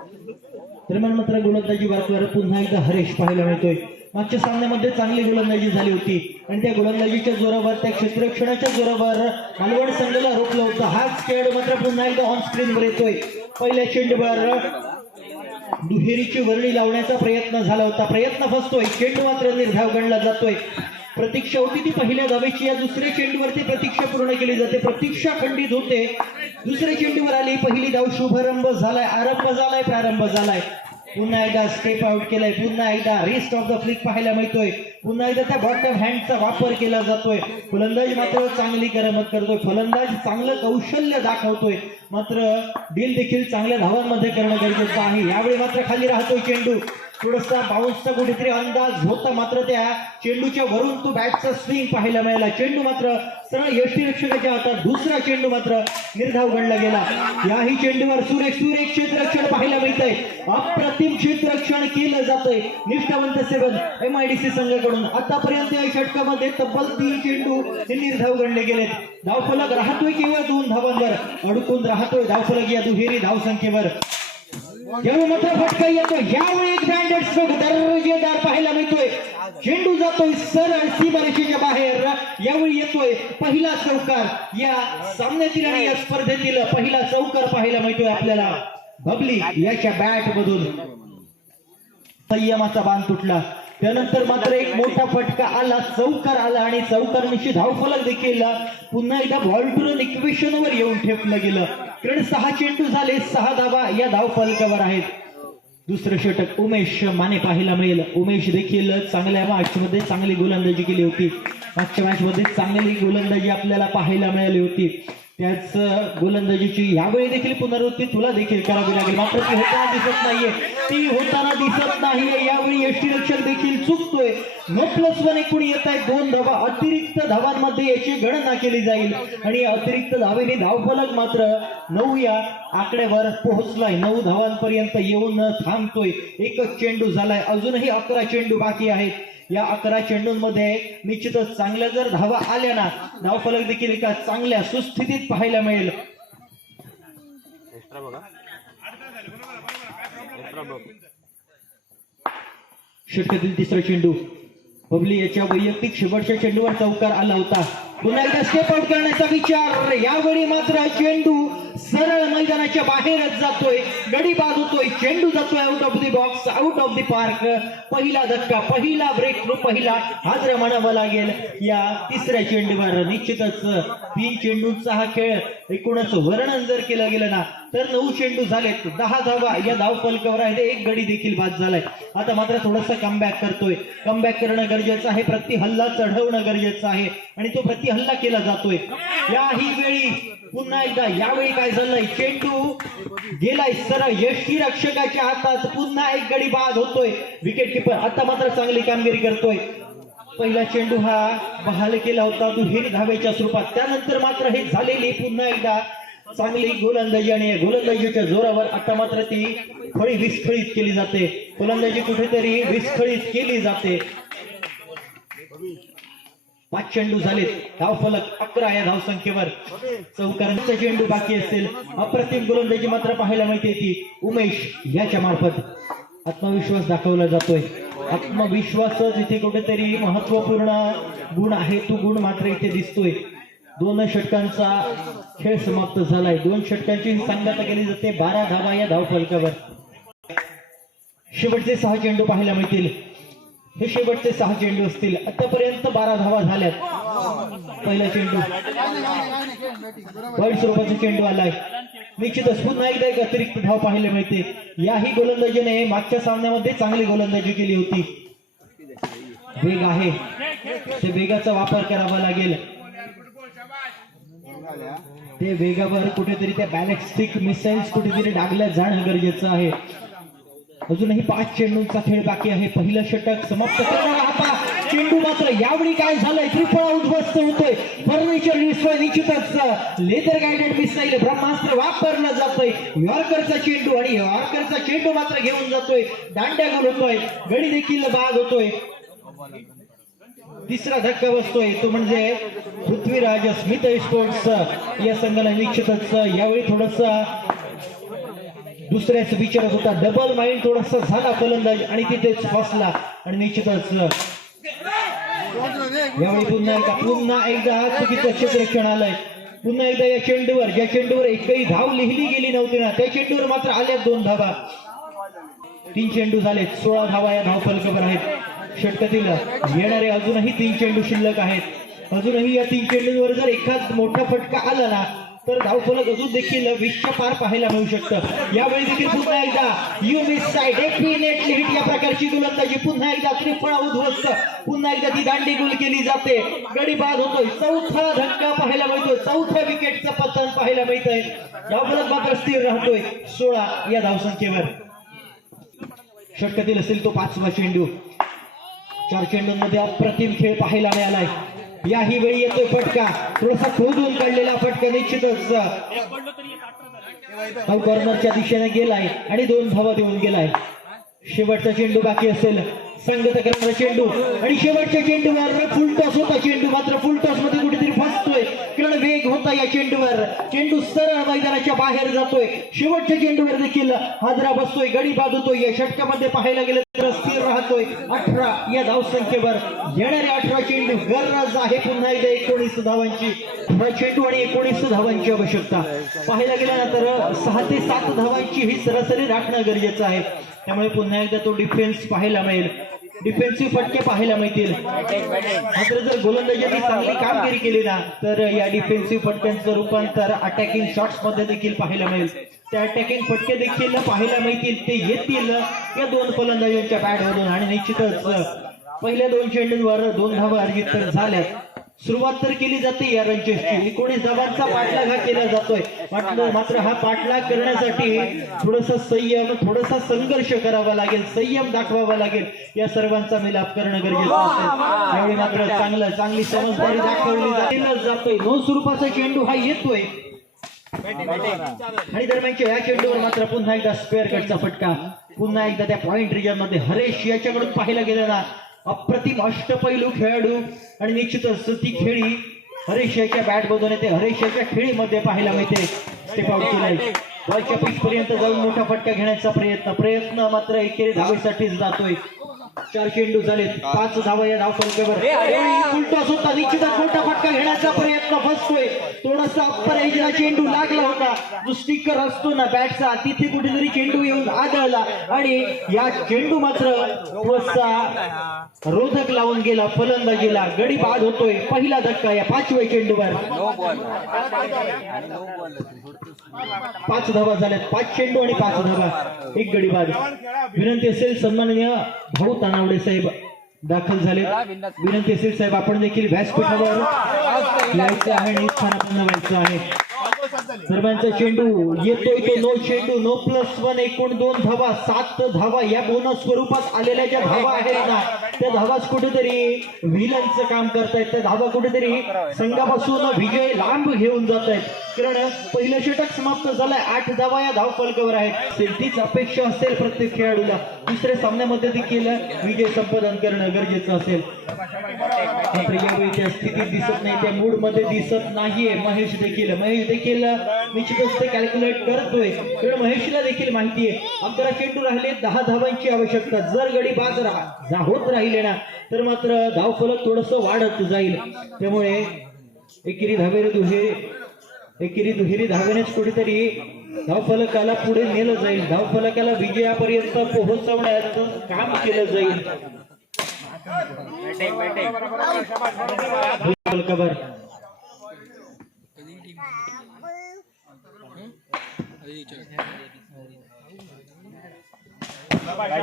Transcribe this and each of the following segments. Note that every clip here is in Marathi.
दरम्यान मात्र गोलंदाजी बारकवर पुन्हा एकदा हरेश पाहायला मिळतोय. मागच्या सामन्यामध्ये चांगली गोलंदाजी झाली होती आणि त्या गोलंदाजीच्या जोरावर त्या क्षेत्ररक्षणाच्या जोरावर मालवण संघाला रोखलं होतं. हाच खेळ मात्र पुन्हा एकदा ऑन स्क्रीनवर येतोय. पहिल्या चेंडूवर दुहेरीची वर्णी लावण्याचा प्रयत्न झाला होता, प्रयत्न फसतोय. चेंडू मात्र निर्धाव गणला जातोय. प्रतीक्षा होती ती पहिल्या धावेची, या दुसऱ्या चेंडूवरती प्रतीक्षा पूर्ण केली जाते. प्रतीक्षा खंडित होते. दुसऱ्या चेंडूवर आली पहिली धाव. शुभारंभ झालाय, आरंभ झालाय, प्रारंभ झालाय. पुन्हा एकदा स्टेप आउट केलाय, पुन्हा एकदा रेस्ट ऑफ द फ्लिक पाहायला मिळतोय. पुन्हा एकदा त्या बॉटम हँडचा वापर केला जातोय. फलंदाज मात्र चांगली करामत करतोय, फलंदाज चांगलं कौशल्य दाखवतोय. मात्र डील देखील चांगल्या धावांमध्ये करणं गरजेचं आहे. यावेळी मात्र खाली राहतोय चेंडू. थोडासा बाउन्सचा कुठेतरी अंदाज होता, मात्र त्या चेंडूच्या वरून तो बॅटचा स्विंग पाहायला मिळाला. चेंडू मात्र सरळ यष्टीरक्षकाच्या हातात. दुसरा चेंडू मात्र निर्धाव गणला गेला. याही चेंडूवर सुरेख क्षेत्ररक्षण पाहायला मिळतंय. अप्रतिम क्षेत्ररक्षण केलं जातंय निष्ठावंत सेवन MIDC संघाकडून. आतापर्यंत या षटकामध्ये तब्बल 3 चेंडू हे निर्धाव गणले गेलेत. धावफलक राहतोय केवळ 2 धावांवर, अडकून राहतोय धावफलक या दुहेरी धावसंख्येवर. यावेळी मात्र फटका येतोय. यावेळी एक ब्रँडेड स्ट्रोक दर्जेदार पाहायला मिळतोय. चेंडू जातोय सरळ सीमारेषेच्या बाहेर. यावेळी येतोय पहिला चौकार. या सामन्यातील आणि या स्पर्धेतील पहिला चौकार पाहायला मिळतोय आपल्याला बबली याच्या बॅट मधून. संयमाचा बांध तुटला. त्यानंतर मात्र एक मोठा फटका आला, चौकार आला आणि चौकार निश्चित धावफलक देखील पुन्हा एकदा बॉल टू रन इक्वेशनवर येऊन ठेपलं गेलं. कारण 6 चेंडू झाले, 6 धावा या धावफलकावर आहेत. दुसरं षटक उमेश माने पाहायला मिळेल. उमेश देखील चांगल्या मॅच मध्ये चांगली गोलंदाजी केली होती. मागच्या मॅच मध्ये चांगली गोलंदाजी आपल्याला पाहायला मिळाली होती. त्याच गोलंदाजीची यावेळी देखील पुनरावृत्ती तुला देखील करावी लागेल. मात्र ती होताना दिसत नाहीये. यावेळी यष्टीरक्षक देखील चुकतोय. नो प्लस 1 एकूण येत आहे 2 धावा. अतिरिक्त धावांमध्ये याची गणना केली जाईल आणि अतिरिक्त धावेने धावफलक मात्र 9 या आकड्यावर पोहोचलाय. 9 धावांपर्यंत येऊन थांबतोय. एकच चेंडू झालाय, अजूनही 11 चेंडू बाकी आहेत. या 11 चेंडूंमध्ये निश्चितच चांगल्या जर धावा आल्या ना, धावफलक देखील एका चांगल्या सुस्थितीत पाहायला मिळेल. षटकातील तिसरा चेंडू बबली याच्या वैयक्तिक शेवटच्या चेंडूवर चौकार आला होता. पुन्हा एकदा स्टेप आउट करण्याचा विचार. यावेळी मात्र चेंडू सरळ मैदानाच्या बाहेरच जातोय, गडी बाद होतोय. चेंडू जातोय out of the box, out of the park. पहिला धक्का, पहिला ब्रेक थ्रू, पहिला हादरा म्हणावा लागेल या तिसऱ्या चेंडूवर. निश्चितच 3 चेंडूंचा हा खेळ एकूणच वर्णन जर केलं गेलं ना तर 9 चेंडू झालेत, 10 धावा या धावफलकावर आहे. एक गडी देखील बाद झालाय. आता मात्र थोडंसं कमबॅक करतोय. कमबॅक करणं गरजेचं आहे, प्रति हल्ला चढवणं गरजेचं आहे आणि तो प्रति हल्ला केला जातोय. याही वेळी पुन्हा एकदा यावेळी काय झालंय, चेंडू गेलाय सरळ यष्टीरक्षकाच्या हातात. पुन्हा एक गडी बाद होतोय. विकेट किपर आता मात्र चांगली कामगिरी करतोय. पहिला चेंडू हा बहाल केला होता दुहेरी धावेच्या स्वरूपात. त्यानंतर मात्र हे झालेली पुन्हा एकदा चांगली गोलंदाजी आणि गोलंदाजीच्या जोरावर आता मात्र ती फळी विस्खळीत केली जाते. गोलंदाजी कुठेतरी विस्खळीत केली जाते. 5 चेंडू झालेत, धावफलक 11 या धावसंख्येवर. चौकारांचा चेंडू बाकी असेल. अप्रतिम गोलंदाजी मात्र पाहायला मिळते ती उमेश याच्या मार्फत. आत्मविश्वास दाखवला जातोय. आत्मविश्वासच इथे कुठेतरी महत्वपूर्ण गुण आहे, तो गुण मात्र इथे दिसतोय. 2 षटकांचा खेळ समाप्त झालाय. 2 षटकांची सांगता केली जाते. 12 धावा या धावफलकावर. शेवटचे 6 चेंडू पाहायला मिळतील. हे शेवटचे 6 चेंडू असतील. आतापर्यंत 12 धावा झाल्यात. पहिला चेंडू वाईट स्वरूपाचा चेंडू आलाय. निश्चितच पुन्हा एकदा एक अतिरिक्त धाव पाहायला मिळते. याही गोलंदाजीने मागच्या सामन्यामध्ये चांगली गोलंदाजी केली होती. वेग आहे, ते वेगाचा वापर करावा लागेल. ते वेगावर कुठेतरी त्या बॅलिस्टिक मिसाइल्स कुठेतरी डागल्या जाणं गरजेचं आहे. अजूनही 5 चेंडूंचा खेळ बाकी आहे. पहिलं षटक समाप्त करणारा आता चेंडू मात्र यावेळी काय झालंय, त्रिफळा उद्ध्वस्त होतोय. Furniture destroy. निश्चितच लेदर गाइडेड मिसाईल ब्रह्मास्त्र वापरलं जातोय. यॉर्करचा चेंडू आणि यॉर्करचा चेंडू मात्र घेऊन जातोय. दांड्या गोल होतोय, गडी देखील बाद होतोय. तिसरा धक्का बसतोय तो म्हणजे पृथ्वीराज स्मिथ स्पोर्ट्स या संघाला. निश्चितच यावेळी थोडस दुसऱ्याच विचारत होता, डबल माइंड थोडासा झाला फलंदाज आणि तिथेच फसला आणि निश्चितच यावेळी पुन्हा एकदा चुकीचं क्षेत्ररक्षण आलंय. पुन्हा एकदा या चेंडूवर, ज्या चेंडूवर एकही धाव लिहिली गेली नव्हती ना, त्या चेंडूवर मात्र आल्या 2 धावा. 3 चेंडू झाले, 16 धावा या धावफलकावर आहेत. षटकातील येणारे अजूनही 3 चेंडू शिल्लक आहेत. अजूनही या 3 चेंडूंवर जर एखाद मोठा फटका आला ना तर धावफलक अजून देखील 20च्या पार पाहायला मिळू शकतं. यावेळी देखील पुन्हा एकदा you miss side definitely hit या प्रकारची गोलंदाजी. पुन्हा एकदा त्रिफळा उद्ध्वस्त. पुन्हा एकदा ती दांडी गोल केली जाते. गडी बाद होतोय. चौथा धक्का पाहायला मिळतोय. चौथ्या विकेटचं पतन पाहायला मिळतंय. धावफलक मात्र स्थिर राहतोय 16 या धावसंख्येवर. षटकातील असेल तो 5वा चेंडू. 4 चेंडूंमध्ये अप्रतिम खेळ पाहायला मिळालाय. याही वेळी येतोय फटका, थोडासा खोदून काढलेला फटका. निश्चितच कॉर्नरच्या दिशेने गेलाय आणि 2 धावा देऊन गेलाय. शेवटचा चेंडू बाकी असेल, संगत करणारा चेंडू आणि शेवटच्या चेंडूवर फुल टॉस होता. चेंडू मात्र फुल टॉस मध्ये कुठेतरी फसतोय, कारण वेग होता या चेंडूवर. चेंडू सरळ मैदानाच्या बाहेर जातोय. शेवटच्या चेंडूवर देखील हादरा बसतोय, गडी बाद होतोय. या षटकामध्ये पाहायला गेलं तर स्थिर राहतोय 18 या धावसंख्येवर. येणारे 18 चेंडू, गरज आहे पुन्हा एकदा 19 धावांची. चेंडू आणि 19 धावांची आवश्यकता. पाहायला गेलं ना तर 6 ते 7 धावांची ही सरासरी राखणं गरजेचं आहे. त्यामुळे पुन्हा एकदा तो डिफेन्स पाहायला मिळेल, डिफेन्सिव्ह फटके पाहायला मिळतील. मात्र जर गोलंदाजांनी चांगली कामगिरी केली ना तर या डिफेन्सिव्ह फटक्यांचं रूपांतर अटॅकिंग शॉट्स मध्ये देखील पाहायला मिळेल. त्या अटॅकिंग फटके देखील पाहायला मिळतील. ते येतील या 2 फलंदाजांच्या बॅट मधून आणि निश्चितच पहिल्या 2 चेंडूंवर 2 धावा अर्जित तर झाल्यात. सुरुवात तर केली जाते या रनचेसची. 19 धावांचा पाठलाग हा केला जातोय. मात्र हा पाठलाग करण्यासाठी थोडासा संयम, थोडासा संघर्ष करावा लागेल, संयम दाखवावा लागेल. या सर्वांचा मिलाप करणं गरजेचं असेल. यावेळी मात्र चांगली समजदारी दाखवली जातोय. 9 स्वरूपाचा चेंडू हा येतोय आणि दरम्यानच्या या चेंडूवर मात्र पुन्हा एकदा स्क्वेअर कटचा फटका. पुन्हा एकदा त्या पॉइंट रिजन मध्ये हरेश याच्याकडून पाहायला गेलं ना अप्रतिम अष्टपैलू खेळाडू आणि निश्चितच ती खेळी हरेश याच्या बॅट मधून येते. हरेश याच्या खेळीमध्ये पाहायला मिळते. स्टेप आउट केलाय. बॉलच्या पिच पर्यंत जाऊन मोठा फटका घेण्याचा प्रयत्न मात्र एकेरी धावेसाठीच जातोय. 4 चेंडू झालेत, 5 धावा या धावफलकावर. उलटा सुद्धा निश्चितच मोठा फटका घेण्याचा प्रयत्न फसतोय. थोडासा अप्पर एजला चेंडू लागला होता. जो स्टिकर असतो ना बॅटचा, तिथे कुठेतरी चेंडू येऊन आदळला आणि या चेंडू मात्र थोडासा रोधक लावून गेला फलंदाजीला. गडी बाद होतोय. पहिला धक्का या 5व्या चेंडूवर. 5 धावा झाल्यात. 5 चेंडू आणि 5 धावा, 1 गडी बाद. विनंती असेल सन्माननीय भाऊ तानावडे साहेब दाखल झाले. विनंती असेल साहेब आपण देखील व्यासपीठावर यायचं आहे आणि स्थानापन्न व्हायचं आहे. सर्वांचा चेंडू येतोय तो 9 चेंडू, 9+1 एकूण 2 धावा, 7 धावा. या बोनस स्वरूपात आलेल्या ज्या धावा आहेत ना त्या धावाच कुठेतरी व्हिलनचं काम करतायत. त्या धावा कुठेतरी संघापासून विजय लांब घेऊन जात आहेत. कारण पहिलं षटक समाप्त झालंय. 8 धावा या धावफलकावर आहेत. तीच अपेक्षा असेल प्रत्येक खेळाडूला. दुसऱ्या सामन्यामध्ये देखील विजय संपादन करणं गरजेचं असेल. मात्र यावेळी त्या स्थितीत दिसत नाही, त्या मूड मध्ये दिसत नाहीये महेश देखील निश्चितच ते कॅल्क्युलेट करतोय. कारण महेशला देखील माहितीये 11 चेंडू राहिले, 10 धावांची आवश्यकता. जर गडी बाद होत राहिले ना तर मात्र धावफलक थोडस वाढत जाईल. त्यामुळे एकेरी दुहेरी धावेनेच कुठेतरी धावफलकाला पुढे नेलं जाईल. धावफलकाला विजयापर्यंत पोहोचवण्याचं काम केलं जाईल. फलकावर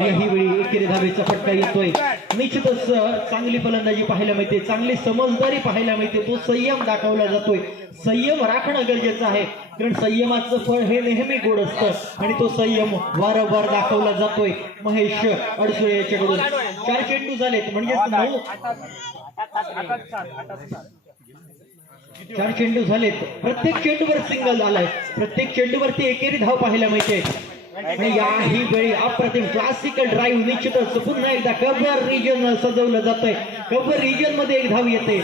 ही वेळी एकेरी धावेचा फटका येतोय. निश्चितच चांगली फलंदाजी पाहायला मिळते, चांगली समजदारी पाहायला मिळते. तो संयम दाखवला जातोय. संयम राखणं गरजेचं आहे. कारण संयमाचं फळ हे नेहमी गोड असतं आणि तो संयम वारंवार दाखवला जातोय महेश अडसुळे याच्याकडून. 4 चेंडू झालेत म्हणजे 4 चेंडू झालेत. प्रत्येक चेंडूवर सिंगल झालाय. प्रत्येक चेंडूवरती एकेरी धाव पाहायला मिळते. आणि याही वेळी अप्रतिम क्लासिकल ड्राईव्ह. निश्चितच पुन्हा एकदा कव्हर रिजन सजवलं जातंय. कव्हर रिजन मध्ये 1 धाव येते.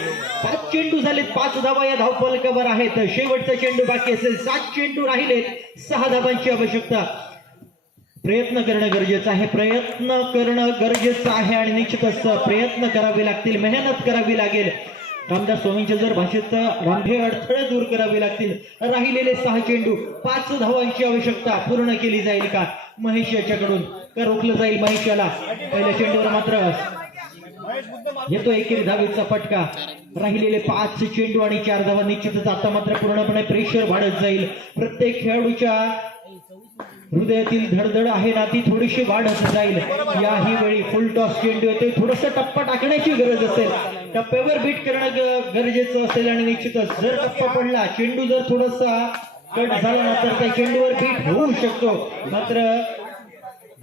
5 चेंडू झालेत, 5 धावा या धावफलकावर आहेत. शेवटचा चेंडू बाकी असेल. 7 चेंडू राहिलेत, 6 धावांची आवश्यकता. प्रयत्न करणं गरजेचं आहे, प्रयत्न करणं गरजेचं आहे आणि निश्चितच प्रयत्न करावे लागतील, मेहनत करावी लागेल. रामदास स्वामींच्या जर भाषेत रामभे अडथळे दूर करावे लागतील. राहिलेले 6 चेंडू 5 धावांची आवश्यकता पूर्ण केली जाईल का महेश याच्याकडून, का रोखलं जाईल महेशाला? पहिल्या चेंडूवर मात्र येतो एकेरी धावेचा फटका. राहिलेले 5 चेंडू आणि 4 धावा. निश्चितच आता मात्र पूर्णपणे प्रेशर वाढत जाईल. प्रत्येक खेळाडूच्या हृदयातील धडधड आहे ना ती थोडीशी वाढत जाईल. याही वेळी फुल टॉस चेंडू येतोय, थोडस टप्पा टाकण्याची गरज असेल, टप्प्यावर बीट करणं गरजेचं असेल आणि निश्चितच जर टप्पा पडला, चेंडू जर थोडासा कट झाला ना तर त्या चेंडूवर बीट होऊ शकतो. मात्र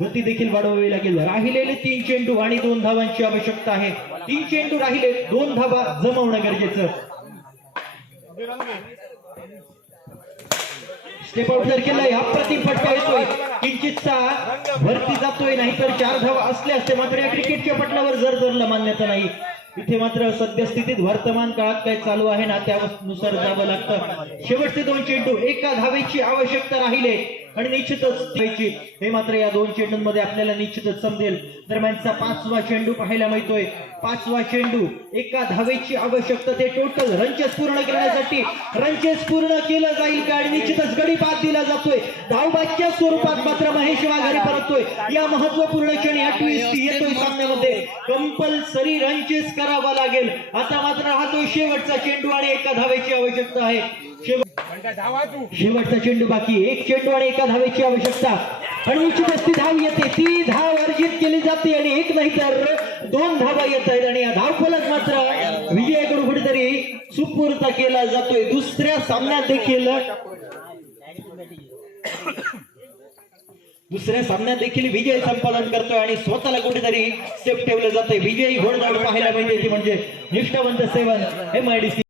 गती देखील वाढवावी लागेल. राहिलेले 3 चेंडू आणि 2 धावांची आवश्यकता आहे. 3 चेंडू राहिले, 2 धावा जमवणं गरजेचं. स्टेप आउट जर केलाय, अप्रतिम फटका येतोय, किंचितचा वरती जातोय, नाहीतर 4 धावा असल्या असते. मात्र या क्रिकेटच्या पटलावर जर मान्यता नाही. इथे मात्र सद्यस्थितीत वर्तमान काळात काय चालू आहे ना त्यानुसार जावं लागतं. शेवटचे 2 चेंडू, 1 धावेची आवश्यकता राहिले आणि निश्चितच हे मात्र या 2 चेंडूंमध्ये आपल्याला निश्चितच समजेल. दरम्यानचा 5वा चेंडू पाहायला मिळतोय. 5वा चेंडू, 1 धावेची आवश्यकता. ते टोटल रनचेस पूर्ण करण्यासाठी रनचेस पूर्ण केलं जाईल का आणि निश्चितच गडी बाद दिला जातोय. धावबादच्या स्वरूपात मात्र महेश घरी परततोय. या महत्वपूर्ण क्षणी हा ट्विस्ट येतोय सामन्यामध्ये. कंपल्सरी रनचेस करावा लागेल. आता मात्र हा तो शेवटचा चेंडू आणि 1 धावेची आवश्यकता आहे. शेवटचा चेंडू बाकी, 1 चेंडू आणि 1 धावेची आवश्यकता आणि निश्चितच ती धाव येते. ती धाव अर्जित केली जाते आणि 1 नाही तर 2 धावा येत आहेत आणि या धावफलक मात्र विजयाकडून कुठेतरी सुपूर्द केला जातोय. दुसऱ्या सामन्यात देखील विजय संपादन करतोय आणि स्वतःला कुठेतरी सेफ ठेवलं जातंय. विजयी घोडदौड पाहायला मिळते ती म्हणजे निष्ठावंत 7 MIDC.